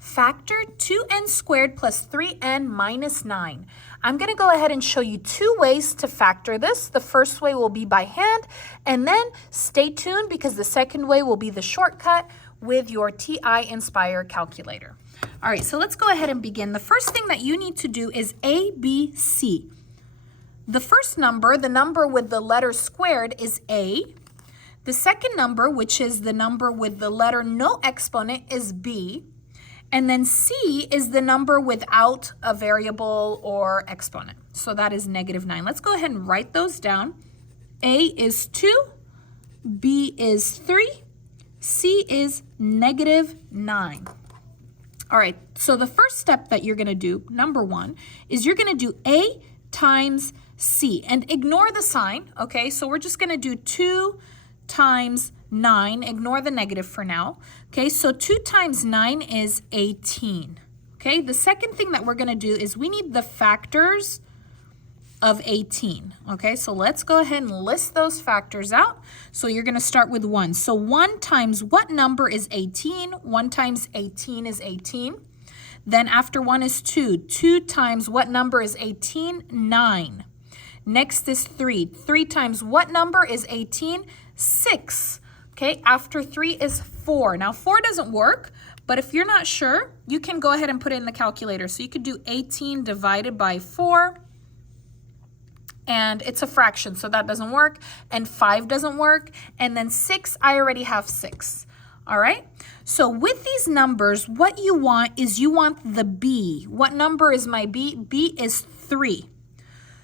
Factor 2n squared plus 3n minus 9. I'm going to go ahead and show you two ways to factor this. The first way will be by hand, and then stay tuned because the second way will be the shortcut with your TI-Nspire calculator. All right, so let's go ahead and begin. The first thing that you need to do is A, B, C. The first number, the number with the letter squared, is A. The second number, which is the number with the letter no exponent, is B. And then C is the number without a variable or exponent. So that is -9. Let's go ahead and write those down. A is 2, B is 3, C is -9. All right, so the first step that you're gonna do, number one, is you're gonna do A times C. And ignore the sign, okay? So we're just gonna do 2 times 9, ignore the negative for now. Okay, so 2 times 9 is 18. Okay, the second thing that we're gonna do is we need the factors of 18. Okay, so let's go ahead and list those factors out. So you're gonna start with 1. So 1 times what number is 18? 1 times 18 is 18. Then after 1 is 2. 2 times what number is 18? 9. Next is 3. 3 times what number is 18? 6. Okay, after 3 is 4. Now 4 doesn't work, but if you're not sure, you can go ahead and put it in the calculator. So you could do 18 divided by 4, and it's a fraction, so that doesn't work, and 5 doesn't work, and then 6, I already have 6. All right, so with these numbers, what you want is you want the B. What number is my B? B is 3.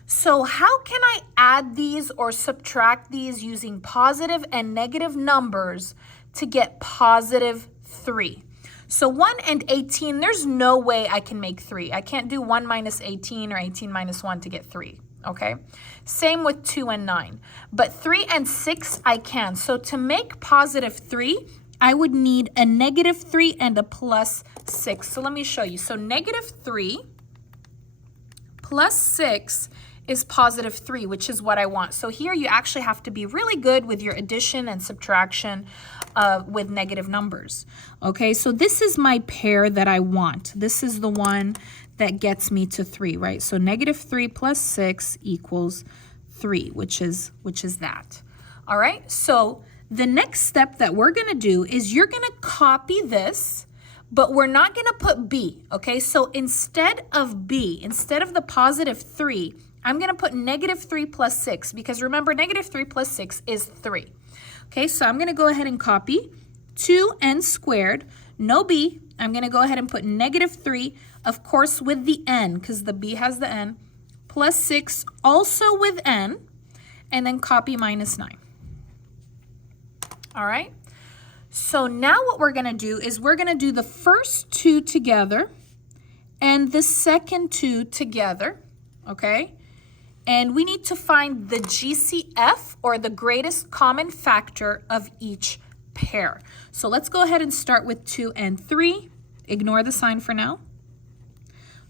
So how can I add these or subtract these using positive and negative numbers to get positive 3? So 1 and 18, there's no way I can make 3. I can't do 1 minus 18 or 18 minus 1 to get 3, okay? Same with 2 and 9. But 3 and 6, I can. So to make positive 3, I would need a -3 and a +6. So let me show you. So -3 plus 6 is positive 3, which is what I want. So here you actually have to be really good with your addition and subtraction with negative numbers. Okay, so this is my pair that I want. This is the one that gets me to 3, right? So -3 plus 6 equals 3, which is that. All right, so the next step that we're gonna do is you're gonna copy this, but we're not gonna put B, okay? So instead of B, instead of the positive 3, I'm gonna put -3 plus 6, because remember, -3 plus 6 is 3. Okay, so I'm gonna go ahead and copy 2n squared, no B. I'm gonna go ahead and put -3, of course with the n, because the B has the n, plus 6, also with n, and then copy -9. All right, so now what we're gonna do is we're gonna do the first 2 together and the second 2 together, okay? And we need to find the GCF, or the greatest common factor of each pair. So let's go ahead and start with 2 and 3. Ignore the sign for now.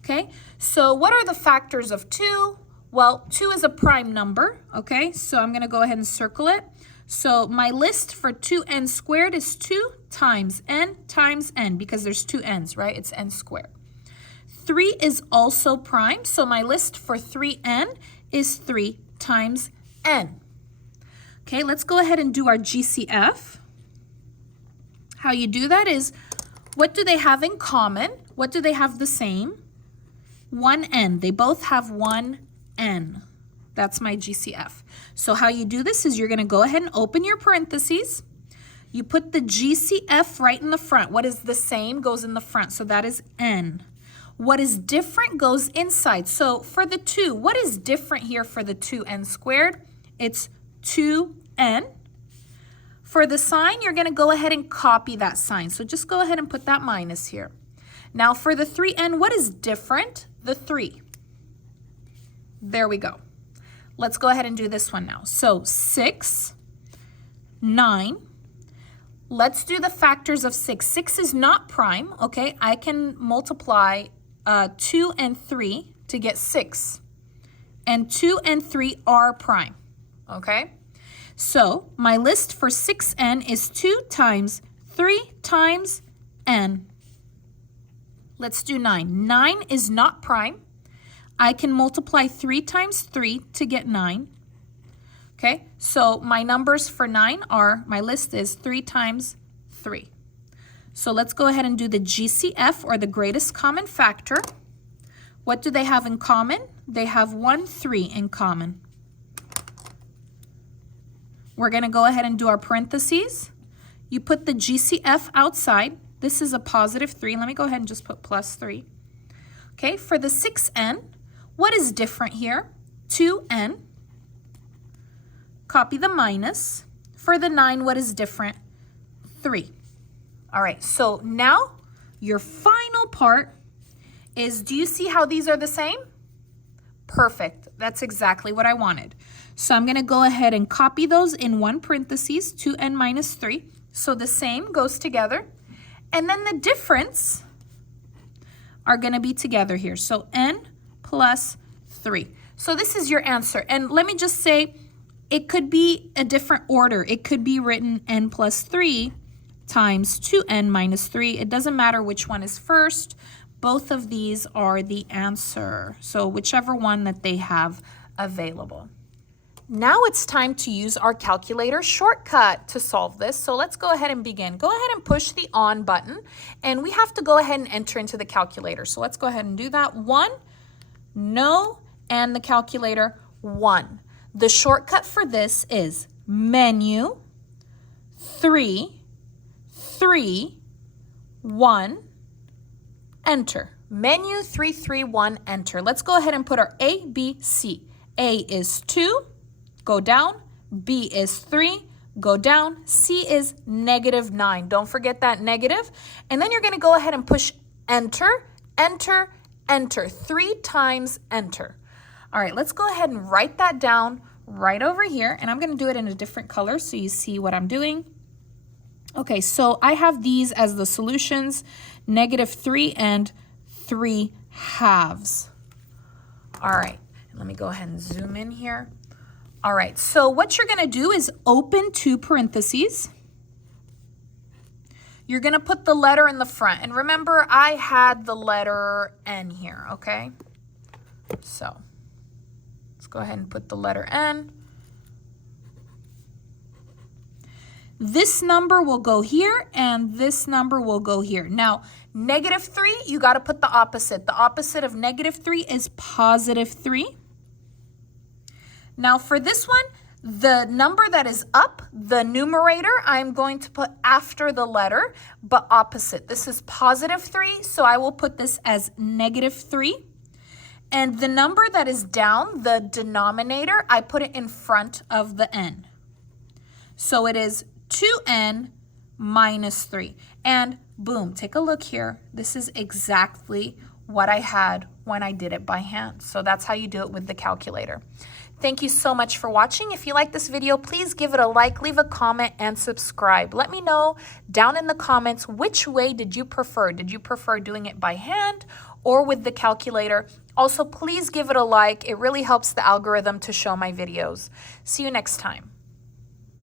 Okay, so what are the factors of 2? Well, 2 is a prime number, okay? So I'm gonna go ahead and circle it. So my list for 2n squared is 2 times n, because there's 2 n's, right? It's n squared. 3 is also prime, so my list for 3n is 3 times n. Okay, let's go ahead and do our GCF. How you do that is, what do they have in common? What do they have the same? 1n. They both have 1n. That's my GCF. So how you do this is you're going to go ahead and open your parentheses. You put the GCF right in the front. What is the same goes in the front, so that is n. What is different goes inside. So for the 2, what is different here for the 2n squared? It's 2n. For the sign, you're going to go ahead and copy that sign. So just go ahead and put that minus here. Now for the 3n, what is different? The 3. There we go. Let's go ahead and do this one now. So 6, 9. Let's do the factors of 6. 6 is not prime, okay? I can multiply 2 and 3 to get 6. And 2 and 3 are prime, okay? So my list for 6n is 2 times 3 times n. Let's do 9. 9 is not prime. I can multiply 3 times 3 to get 9. Okay, so my numbers for 9 are, my list is 3 times 3. So let's go ahead and do the GCF, or the greatest common factor. What do they have in common? They have 1, 3 in common. We're going to go ahead and do our parentheses. You put the GCF outside. This is a positive 3. Let me go ahead and just put plus 3. Okay, for the 6n, what is different here? 2n. Copy the minus. For the 9, what is different? 3. All right, so now your final part is, do you see how these are the same? Perfect. That's exactly what I wanted. So I'm going to go ahead and copy those in one parentheses, 2n minus 3. So the same goes together. And then the difference are going to be together here. So n plus 3. So this is your answer. And let me just say, it could be a different order. It could be written n plus 3 times 2n minus 3. It doesn't matter which one is first. Both of these are the answer. So whichever one that they have available. Now it's time to use our calculator shortcut to solve this. So let's go ahead and begin. Go ahead and push the on button, and we have to go ahead and enter into the calculator. So let's go ahead and do that. 1, no, and the calculator 1. The shortcut for this is menu 3, 3, 1, enter. Menu 3, 3, 1, enter. Let's go ahead and put our A, B, C. A is 2, go down. B is 3, go down. C is -9. Don't forget that negative. And then you're going to go ahead and push enter, enter, enter. 3 times enter. All right, let's go ahead and write that down right over here. And I'm going to do it in a different color so you see what I'm doing. Okay, so I have these as the solutions, -3 and 3/2. All right, let me go ahead and zoom in here. All right, so what you're going to do is open 2 parentheses. You're going to put the letter in the front. And remember, I had the letter N here, okay? So let's go ahead and put the letter N. This number will go here, and this number will go here. Now, -3, you got to put the opposite. The opposite of -3 is +3. Now, for this one, the number that is up, the numerator, I'm going to put after the letter, but opposite. This is +3, so I will put this as -3. And the number that is down, the denominator, I put it in front of the n. So it is 2n minus 3. And boom, take a look here. This is exactly what I had when I did it by hand. So that's how you do it with the calculator. Thank you so much for watching. If you like this video, please give it a like, leave a comment, and subscribe. Let me know down in the comments, which way did you prefer? Did you prefer doing it by hand or with the calculator? Also, please give it a like. It really helps the algorithm to show my videos. See you next time.